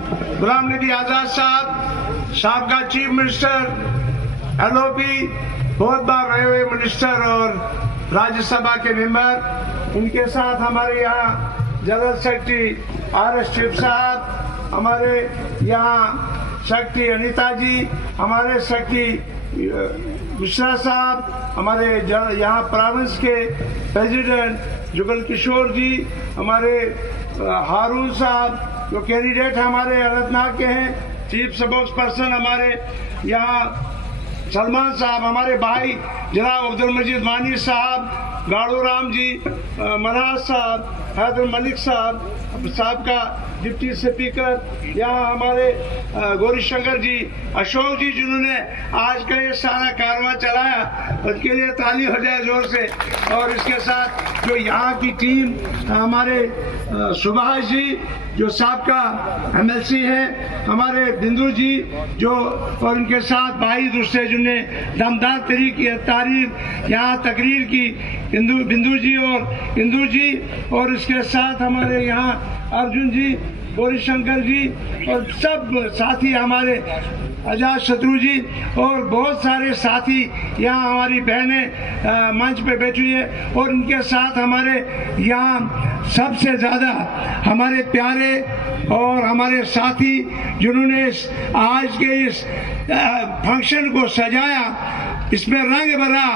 गुलाम नबी आजाद साहब साबका chief minister LOP, बहुत बार रहे हुए मिनिस्टर और राज्यसभा के मेंबर, उनके साथ हमारे यहाँ जनरल सेक्रेटरी RS शिव साहब, हमारे यहाँ सेक्रेटरी अनीता जी, हमारे सेक्रेटरी मिश्रा साहब, हमारे यहाँ प्रोविंस के प्रेसिडेंट जुगल किशोर जी, हमारे हारून साहब जो कैंडिडेट हमारे अनंतनाग के हैं, चीफ स्पोक्स पर्सन हमारे यहाँ सलमान साहब, हमारे भाई जनाब अब्दुल मजीद वानी साहब, गाड़ू राम जी, मनाज साहब, हैदर मलिक साहब का डिप्टी स्पीकर, यहाँ हमारे गौरी शंकर जी, अशोक जी जिन्होंने आज का ये सारा कारवां चलाया, उनके लिए ताली हो जाए जोर से। और इसके साथ जो यहाँ की टीम, हमारे सुभाष जी जो साबका MLC हैं, हमारे बिंदु जी जो, और उनके साथ भाई दूसरे जिन्हें दमदार तारीख यहाँ तकरीर की, बिंदु जी और इंदु जी, और इसके साथ हमारे यहाँ अर्जुन जी, गौरी शंकर जी और सब साथी हमारे आजाद शत्रु जी और बहुत सारे साथी यहाँ हमारी बहनें मंच पे बैठी हुई है। और इनके साथ हमारे यहाँ सबसे ज़्यादा हमारे प्यारे और हमारे साथी जिन्होंने आज के इस फंक्शन को सजाया, इसमें रंग भरा,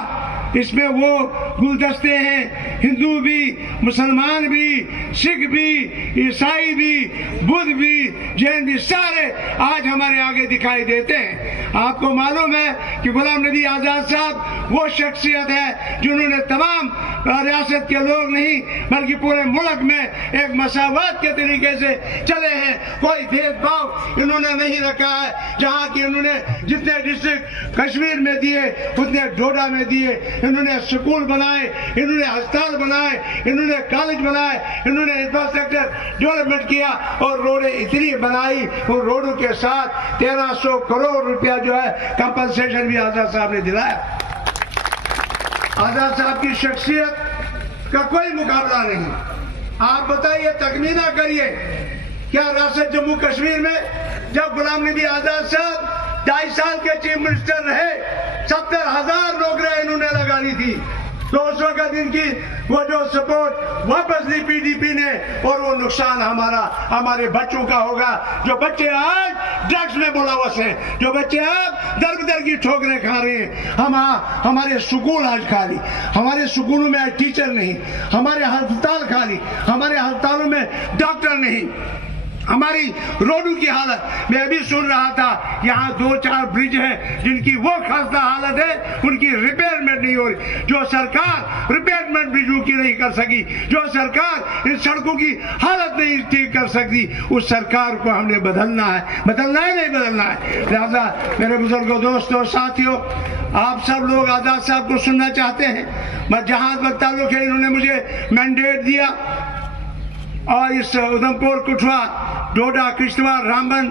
इसमें वो गुलदस्ते हैं, हिंदू भी, मुसलमान भी, सिख भी, ईसाई भी, बुद्ध भी, जैन भी, सारे आज हमारे आगे दिखाई देते हैं। आपको मालूम है कि गुलाम नबी आजाद साहब वो शख्सियत है जिन्होंने तमाम रियासत के लोग नहीं बल्कि पूरे मुल्क में एक मसावत के तरीके से चले हैं। कोई भेदभाव इन्होंने नहीं रखा है। जहाँ की इन्होंने जितने डिस्ट्रिक्ट कश्मीर में दिए उतने डोडा में दिए। इन्होंने स्कूल बनाए, इन्होंने अस्पताल बनाए, इन्होंने कॉलेज बनाए, इन्होंने इंफ्रास्ट्रक्चर डेवलपमेंट किया और रोडें इतनी बनाई। उन रोडों के साथ 1300 करोड़ रुपया जो है कंपनसेशन भी आजाद साहब ने दिलाया। आजाद साहब की शख्सियत का कोई मुकाबला नहीं। आप बताइए, तखमीना करिए, क्या रियासत जम्मू कश्मीर में जब गुलाम नबी आजाद साहब 2.5 साल के चीफ मिनिस्टर रहे, 70,000 नौकरियां इन्होंने लगा ली थी। तो उस वक्त इनकी वो जो सपोर्ट वापस ली PDP ने, और वो नुकसान हमारे बच्चों का होगा। जो बच्चे आज ड्रग्स में मुलव्वस हैं, जो बच्चे अब दर बदर की ठोकरें खा रहे हैं, हमारे स्कूल आज खाली, हमारे स्कूलों में आज टीचर नहीं, हमारे अस्पताल खाली, हमारे अस्पतालों में डॉक्टर नहीं, हमारी रोडों की हालत। मैं अभी सुन रहा था यहाँ 2-4 ब्रिज हैं जिनकी वो खस्ता हालत है, उनकी रिपेयरमेंट नहीं हो रही। जो सरकार रिपेयरमेंट ब्रिजों की नहीं कर सकी, जो सरकार इन सड़कों की हालत नहीं ठीक कर सकती, उस सरकार को हमने बदलना है नहीं बदलना है। लिहाजा मेरे बुजुर्गों, दोस्तों, साथियों, आप सब लोग आजाद साहब को सुनना चाहते हैं। मैं जहां तक ताल्लुक है, इन्होंने मुझे मैंडेट दिया और इस Udhampur, Kathua, Doda, Kishtwar, Ramban,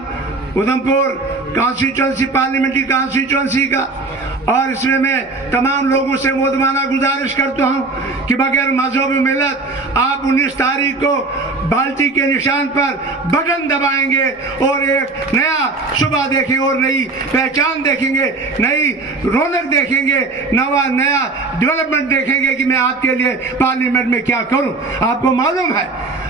Udhampur constituency, parliamentary constituency का, और इसमें मैं तमाम लोगों से मोदमाना गुजारिश करता हूं कि बगैर मजहब मिलत आप 19 तारीख को बाल्टी के निशान पर बटन दबाएंगे और एक नया सुबह देखेंगे और नई पहचान देखेंगे, नई रौनक देखेंगे, नया डेवलपमेंट देखेंगे कि मैं आपके लिए पार्लियामेंट में क्या करूं। आपको मालूम है,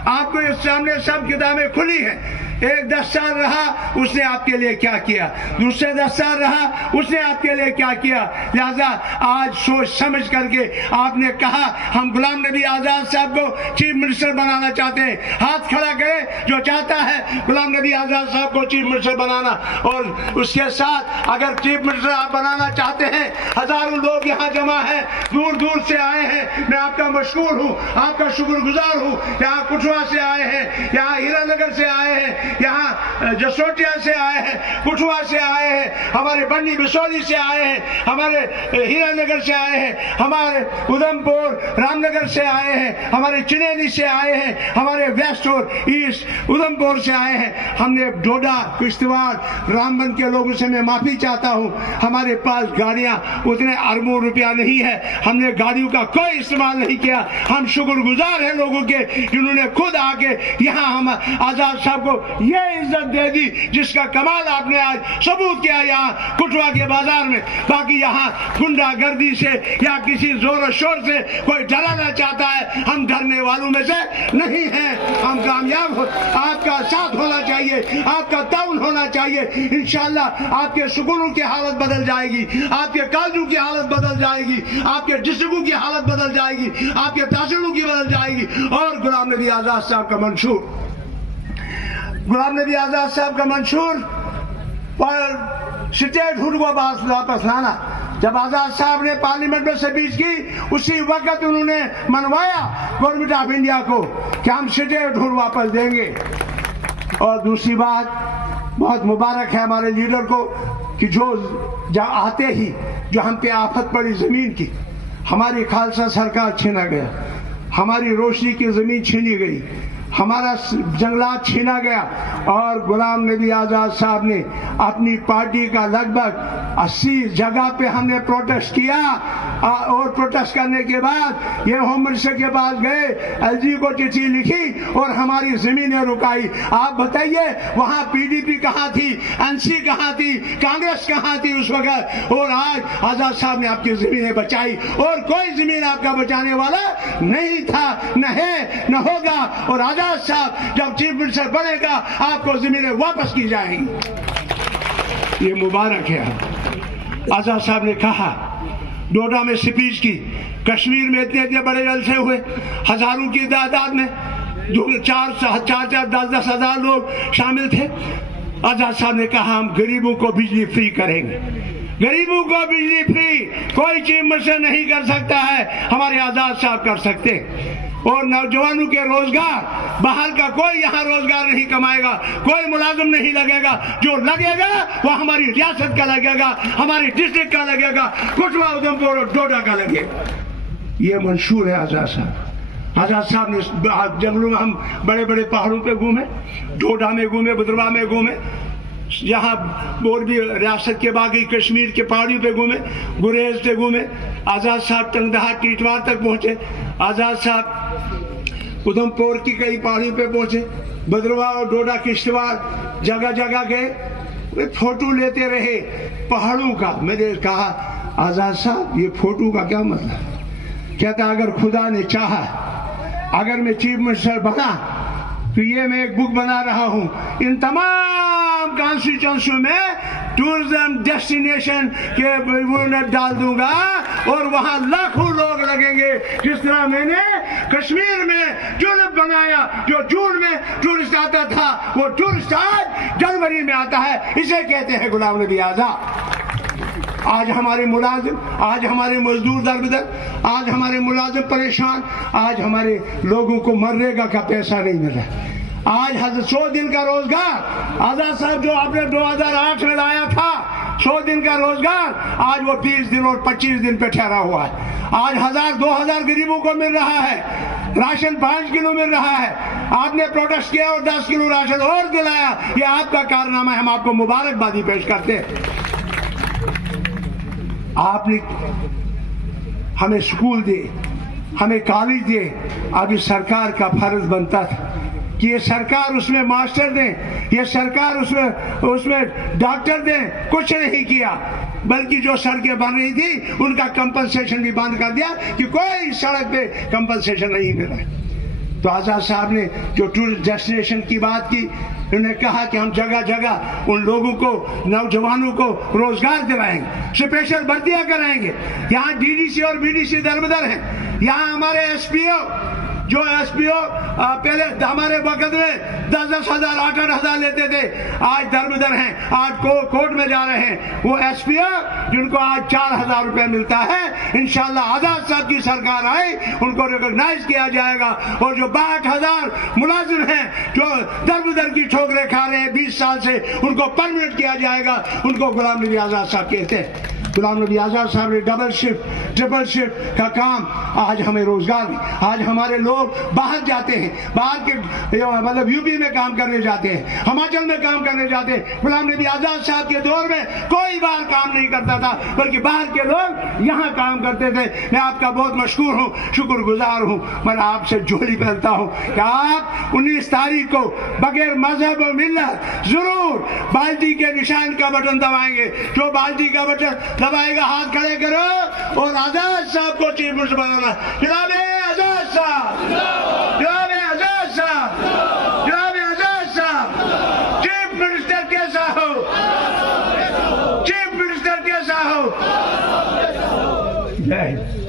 आपको इस सामने सब किताबें खुली हैं। एक 10 साल रहा, उसने आपके लिए क्या किया, दूसरे 10 साल रहा, उसने आपके लिए क्या किया। लिहाजा आज सोच समझ करके आपने कहा हम गुलाम नबी आजाद साहब को चीफ मिनिस्टर बनाना चाहते हैं, हाथ खड़ा करें जो चाहता है गुलाम नबी आजाद साहब को चीफ मिनिस्टर बनाना। और उसके साथ अगर चीफ मिनिस्टर आप बनाना चाहते हैं, हजारों लोग यहाँ जमा हैं, दूर दूर से आए हैं, मैं आपका मशहूर हूँ, आपका शुक्रगुजार हूँ। यहाँ कठुआ से आए हैं, यहाँ हीरानगर से आए हैं, यहाँ जसोटिया से आए हैं, कठुआ से आए हैं, हमारे बन्नी बिसौली से आए हैं, हमारे हीरानगर से आए हैं, हमारे उधमपुर रामनगर से आए हैं, हमारे चिनेली से आए हैं, हमारे वेस्ट और ईस्ट उधमपुर से आए हैं। हमने डोडा किश्तवाड़ रामबन के लोगों से मैं माफी चाहता हूं, हमारे पास गाड़ियां उतने अरबों रुपया नहीं है, हमने गाड़ियों का कोई इस्तेमाल नहीं किया। हम शुक्रगुजार हैं लोगों के जिन्होंने खुद आके यहाँ हम आजाद साहब को ये इज्जत दे दी जिसका कमाल आपने आज सबूत किया यहाँ कुटवा के बाजार में। बाकी यहाँ गुंडागर्दी से या किसी जोर शोर से कोई डराना चाहता है, हम डरने वालों में से नहीं हैं। हम कामयाब हो, आपका साथ होना चाहिए, आपका ताउन होना चाहिए। इंशाअल्लाह आपके सुकूनों की हालत बदल जाएगी, आपके काजू की हालत बदल जाएगी, आपके डिस्ट्रिक्टों की हालत बदल जाएगी, आपके तहसीलों की बदल जाएगी। और गुलाम नबी आजाद साहब का मंशूर, गुलाम नबी आजाद साहब का मंशूर पर स्टेट हुड को वापस लाना। जब आजाद साहब ने पार्लियामेंट में स्पीच की उसी वक्त उन्होंने मनवाया गवर्नमेंट ऑफ इंडिया को कि हम स्टेट हुड वापस देंगे। और दूसरी बात बहुत मुबारक है हमारे लीडर को कि जो आते ही जो हम पे आफत पड़ी जमीन की, हमारी खालसा सरकार छीना गया, हमारी रोशनी की जमीन छीनी गई, हमारा जंगलात छीना गया। और गुलाम नबी आजाद साहब ने अपनी पार्टी का लगभग 80 जगह पे हमने प्रोटेस्ट किया और प्रोटेस्ट करने के बाद ये होम मिनिस्टर के पास गए, एलजी को चिट्ठी लिखी और हमारी जमीनें रुकाई। आप बताइए वहां पीडीपी कहां थी, एनसी कहां थी, कांग्रेस कहां थी उस वक्त? और आज आजाद साहब ने आपकी जमीनें बचाई और कोई जमीन आपका बचाने वाला नहीं था, न है न होगा। और आजाद साहब जब चीफ मिनिस्टर बनेगा आपको जमीनें वापस की जाएंगी। ये मुबारक है। आजाद साहब ने कहा, डोडा में स्पीच की, कश्मीर में इतने इतने बड़े जलसे हुए, हजारों की तादाद में 4-10 हजार लोग शामिल थे। आजाद साहब ने कहा हम गरीबों को बिजली फ्री करेंगे, गरीबों को बिजली फ्री कोई चीफ मिनिस्टर नहीं कर सकता है, हमारे आजाद साहब कर सकते। और नौजवानों के रोजगार, बाहर का कोई यहाँ रोजगार नहीं कमाएगा, कोई मुलाजिम नहीं लगेगा, जो लगेगा वो हमारी रियासत का लगेगा, हमारी डिस्ट्रिक्ट का लगेगा, कुटवा उधमपुर और डोडा का लगेगा। ये मंशूर है आजाद साहब। आजाद साहब ने जंगलों में, हम बड़े बड़े पहाड़ों पे घूमे, डोडा में घूमे, भद्रवाह में घूमे, यहाँ और भी रियासत के बाकी कश्मीर के पहाड़ियों पे घूमे, गुरेज पे घूमे। आजाद साहब टंगदहा टीटवार तक पहुंचे, आजाद साहब उधमपुर की कई पहाड़ियों पे पहुंचे, भद्रवाह और डोडा किश्तवाड़ जगह जगह गए, वे फोटो लेते रहे पहाड़ों का। मैंने कहा आजाद साहब ये फोटो का क्या मतलब? कहता अगर खुदा ने चाहा, अगर मैं चीफ मिनिस्टर बना तो ये मैं एक बुक बना रहा हूं, इन तमाम कॉन्स्टिट्यूएंसी में टूरिज्म डेस्टिनेशन के डाल दूंगा और वहां लाखों लोग लगेंगे। जिस तरह मैंने कश्मीर में टूलिप बनाया, जो जून में टूरिस्ट आता था वो टूरिस्ट आज जनवरी में आता है। इसे कहते हैं गुलाम नबी आजाद। आज हमारे मुलाजिम, आज हमारे मजदूर दरबदर, आज हमारे मुलाजिम परेशान, आज हमारे लोगों को मनरेगा का पैसा नहीं मिल रहा। आज 100 दिन का रोजगार आजाद साहब जो आपने 2008 में लाया था, 100 दिन का रोजगार आज वो 30 दिन और 25 दिन पे ठहरा हुआ है। आज 1000-2000 गरीबों को मिल रहा है, राशन 5 किलो मिल रहा है। आपने प्रोटेस्ट किया और 10 किलो राशन और दिलाया, ये आपका कारनामा है, हम आपको मुबारकबादी पेश करते हैं। आपने हमें स्कूल दे, हमें कॉलेज दे, अभी सरकार का फर्ज बनता था कि ये सरकार उसमें मास्टर दें, ये सरकार उसमें डॉक्टर दें। कुछ नहीं किया, बल्कि जो सड़कें बन रही थी उनका कंपनसेशन भी बंद कर दिया कि कोई सड़क पे कंपनसेशन नहीं मिल रहा है। तो आजाद साहब ने जो टूरिस्ट डेस्टिनेशन की बात की, उन्होंने कहा कि हम जगह जगह उन लोगों को, नौजवानों को रोजगार दिलाएंगे, स्पेशल भर्तियां कराएंगे। यहाँ डीडीसी और बीडीसी दरबदर हैं, यहाँ हमारे एसपीओ जो एसपीओ पहले हमारे वक्त में 10-10 हजार 8-8 हजार लेते थे, आज दरबदर हैं, आज कोर्ट में जा रहे हैं। वो एसपीओ जिनको आज 4000 रुपए मिलता है, इंशाल्लाह आजाद साहब की सरकार आए उनको रिकॉग्नाइज किया जाएगा। और जो 62,000 मुलाजिम हैं जो दरबदर की ठोकरें खा रहे हैं 20 साल से, उनको परमानेंट किया जाएगा। उनको गुलाम नबी आजाद साहब कहते हैं। गुलाम नबी आज़ाद साहब ने डबल शिफ्ट ट्रिपल शिफ्ट का काम, आज हमें रोजगार में, आज हमारे लोग बाहर जाते हैं, बाहर के मतलब यूपी में काम करने जाते हैं, हिमाचल में काम करने जाते हैं। गुलाम नबी आज़ाद साहब के दौर में कोई बाहर काम नहीं करता था, बल्कि बाहर के लोग यहाँ काम करते थे। मैं आपका बहुत मशकूर हूँ, शुक्रगुजार हूँ। मैं आपसे झोली पहनता हूँ कि आप 19 तारीख को बगैर मजहब और मिल्लत जरूर बाल्टी के निशान का बटन दबाएंगे। जो बाल्टी का बटन दबाएगा हाथ खड़े करो और आजाद साहब को चीफ मिनिस्टर बनाना। जनाब आजाद साहब, जनाब आजाद साहब, जनाब आजाद साहब, चीफ मिनिस्टर कैसा हो, चीफ मिनिस्टर कैसा हो। जय